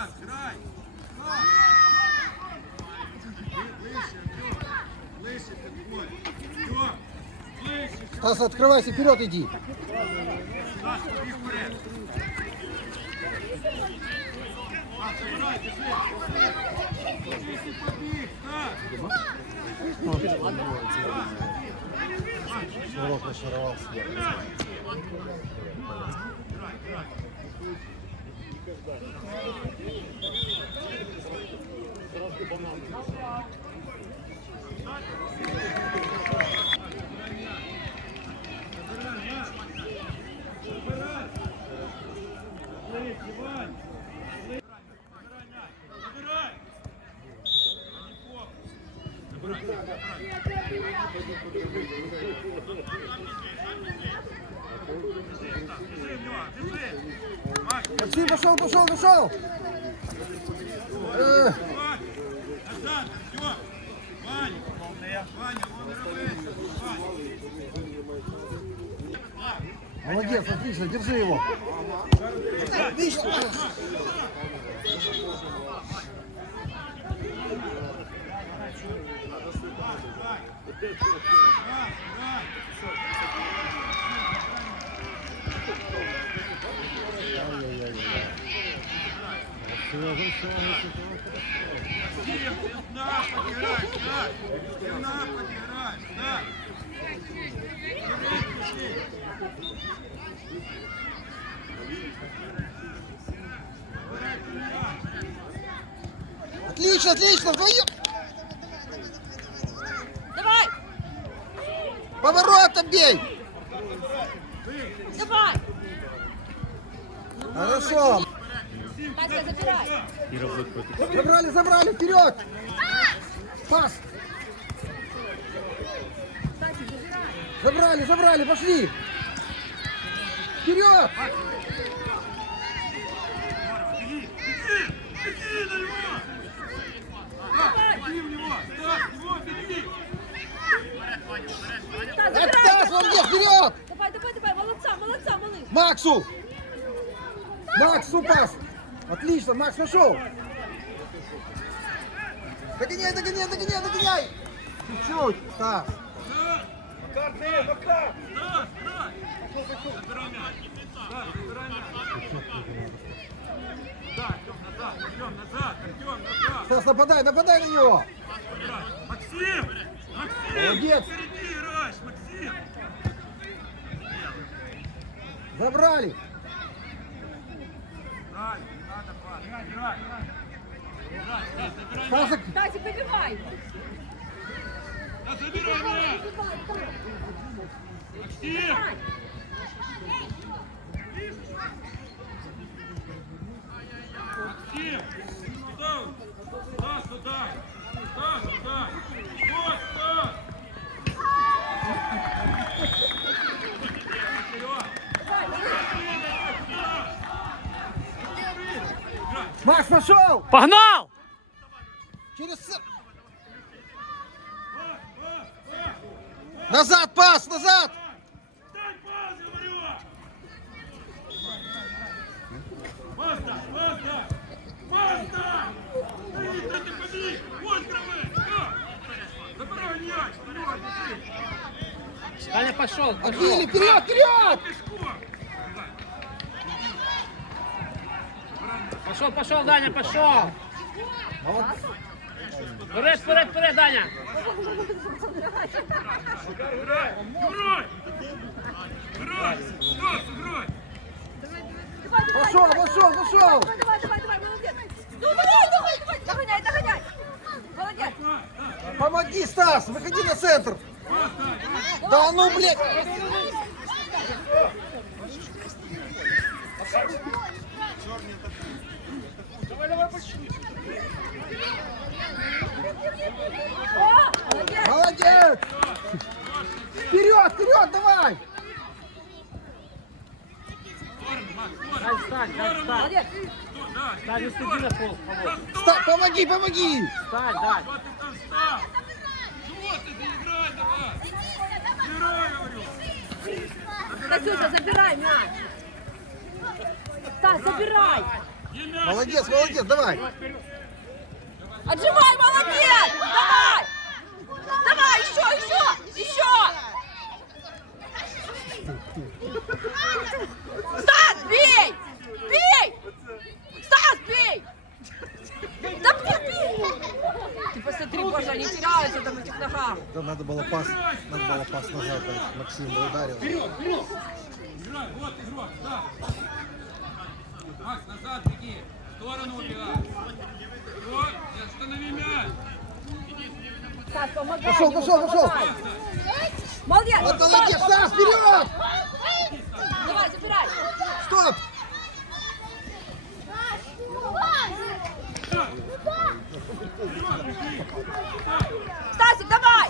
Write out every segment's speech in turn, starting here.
Стас, грай! Ближче, Артем! Ближче підходь! Артем! Ближче! Стас, открывайся, вперед иди. Стас, побіг вперед! Стас, грай, біжи! Біжи, побіг! Стас! Шнурок нашаровался. Ближче, Вань! Забирай Максим, пошел, пошел, пошел. Э, молодец, отлично, держи его. Отлично. Максим, ты на подыграешь, да! Ты на! Бери, бежи! Убирай ты мяч! Отлично, отлично, вдвоем. Давай! Поворотом бей. Давай! Хорошо. Катя, забирай! Забрали, забрали, вперед. Пас. Забрали, забрали, пошли. Вперед. Беги! Беги! Беги на него! Да, беги в него! Стас, в него беги! Стас, Так, забирай! Стас, молодец, вперед. Давай, давай, давай! Молодца, молодца, малыш! Максу. Максу пас. Отлично, Макс нашел. Догоняй, догоняй, догоняй, догоняй. Чуть-чуть, Стас. Макар, ты, Макар! Стас, грай! Забирай мяч! Стас! Да! Стас, нападай, нападай на него. Максим! Максим! Молодец. Впереди играешь, Максим! Забрали. Играй, Стасик, Катя, побивай! Да забирай мяч! Максим! Давай! Максим! Сюда! Стас, туда! Стас, туда! Вот, Стас! Вперед! Макс нашел. Погнал! Через... Назад, пас, назад. Дай пас, говорю! Баста, баста! Баста! Эй, да ты побеги! Вот кровать! Забирай мяч! Вперед, бежи! Даня пошел, Отбили, вперед, вперед. Пошел, пошел, Даня. Молодец. Вперед, вперед, вперед, Даня. Пошел, пошел, пошел. Давай, давай, давай, молодец! Ну, давай, давай, давай! Догоняй, догоняй! Молодец! Помоги, Стас, выходи на центр. Да ну, блядь. О, молодец! Молодец. Вперед, вперед, давай. Дань, встань, Дань, встань. Молодец! Да, Дань, не стыди на пол, помог. Ста- помоги. Встань, Дань. Что ты там стал? Чего ты? Да играй давай! Играй, говорю! Катюша, забирай мяч! Стас, забирай! Молодец, молодец, давай. Отжимай, молодец! Давай, еще, еще, еще! Стас, бей! Бей! Стас, бей! Да бей, бей! Ты посмотри, боже, они теряются там в этих ногах. Да, надо было пас, надо было пас назад дать. Максим ударил. Играй, вот игрок, да. Макс, назад беги. В сторону убегай. Вот, останови мяч. Стас, помогай. Пошел, пошел, пошел. Молодец! Вот молодец, Стас, вперед! Давай, забирай! Стоп! Стасик, давай!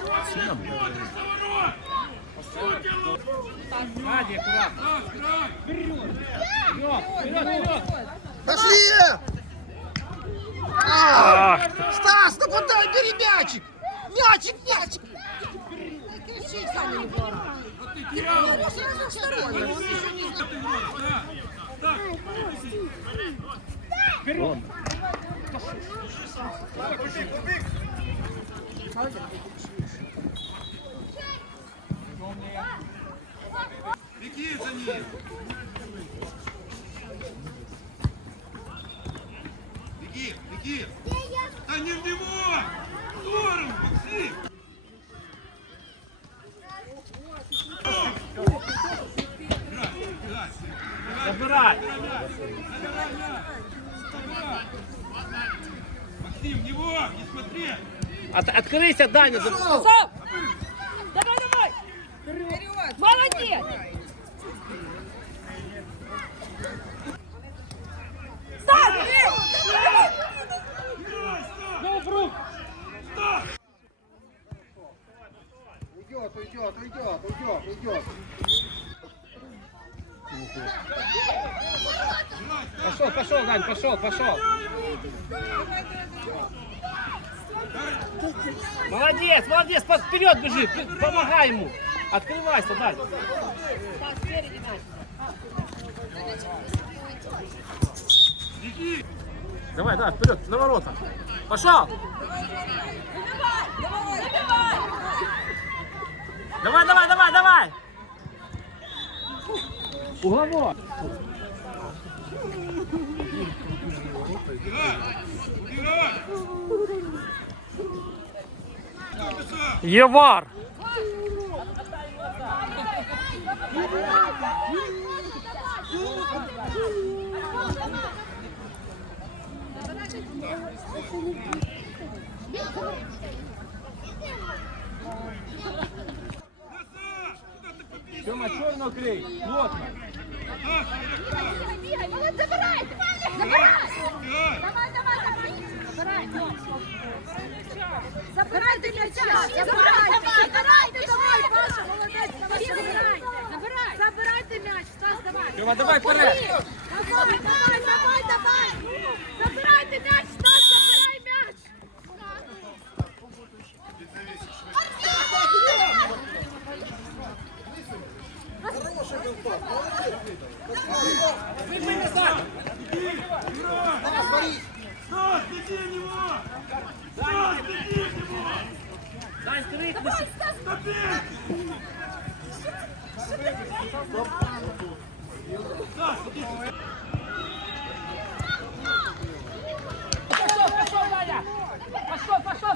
Сзади, аккуратно. Вперед, вперед, вперед. Пошли! А! Стас, нападай, бери мячик! Мячик, мячик! Вот ты терял. Вот ты игрок, да. Беги за ним. Беги, беги. Да не в него! В сторону, Максим! Забирай. Максим, в него! Не смотри! От, откройся, Даня. Давай, давай! Молодец! Стас, бей! Играй, Стас! Ну, Брук. Стас! Уйдет, уйдет, уйдет, уйдет! Пошел, пошел, Дань, пошел, пошел. Молодец, молодец, под- вперед бежи, п- помогай ему. Открывайся, Дань. Давай, давай, вперед, на ворота. Пошел. Давай, давай, давай, давай. Угловой. Играй! Играй! Написал! Євар. Назад! Тьома, чорно крий, плотно. Забирайте! Играй! Давай, давай, давай! Забирайте м'яча! Забирайте! Забирайте! Давай, Паша, молодець! Давай, забирай! Забирай! Забирайте м'яч! Стас, давай! Тьома, давай вперед. Давай, давай, давай, давай! Забирайте м'яч! Стас, забирай м'яч! Вибий назад. Стас, беги в него! Стас, беги в него! Дань, крикни. Стас, иди сюда! Пошел, пошел, Даня. Пошел, пошел, пошел.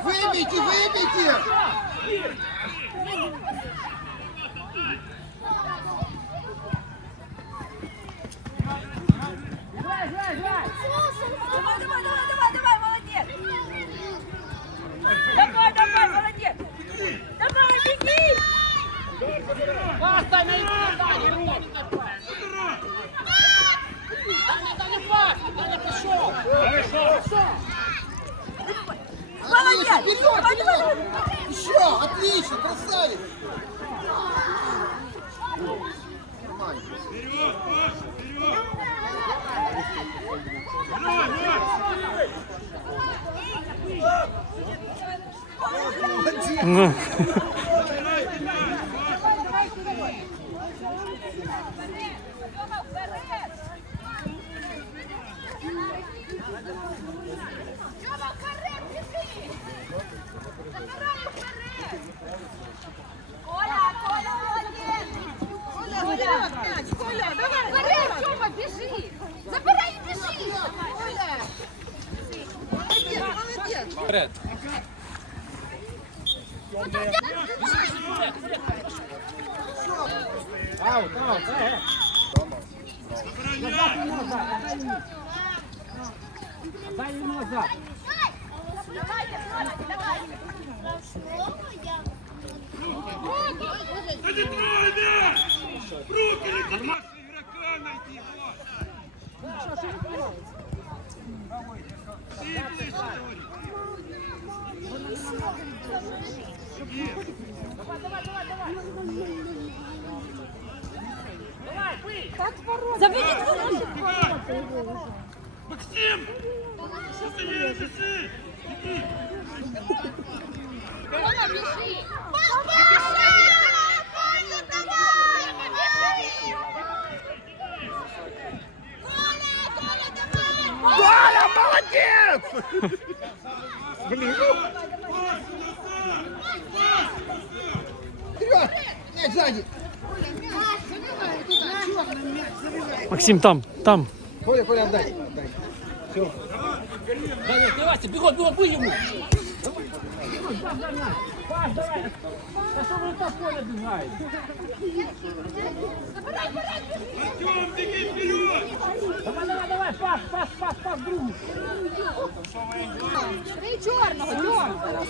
Выбейте, выбейте! 응. Дай йому назад. Давайте, Коля, давай! Да не трогай мяч! Руки не тянешь! Игрока найти, вот! Ты ближе, говори! Заберіть хороший! Максим! Стояй, бежи! Иди! Коля, біжи! Біжи! Коля, давай! Біжи! Коля, Коля, давай! Коля, молодець! Блін, ну. Вперед! М'яч ззаді. Максим, там, там. Коля, Коля, отдай. отдай. Все. Давай, давай, бігом, бігом, бий йому. Пас, давай. Та що ви так поле бігаєте? Артем, беги вперед! Давай, давай, давай, пас, пас, пас, пас, другу. Три чорного, чорного!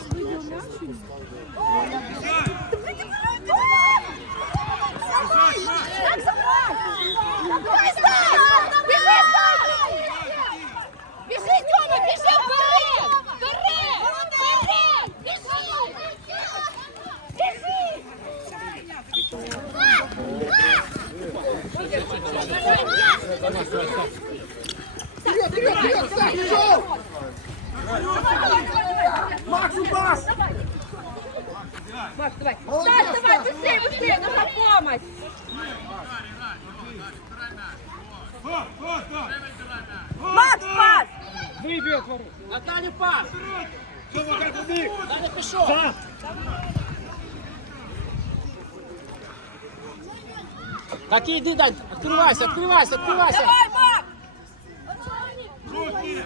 Вибій от ворот. Наталі пас. Тёма, как убей! Наталі пішов. Так іди, дай, відкривайся, відкривайся, відкривайся. Давай, Макс! Руки!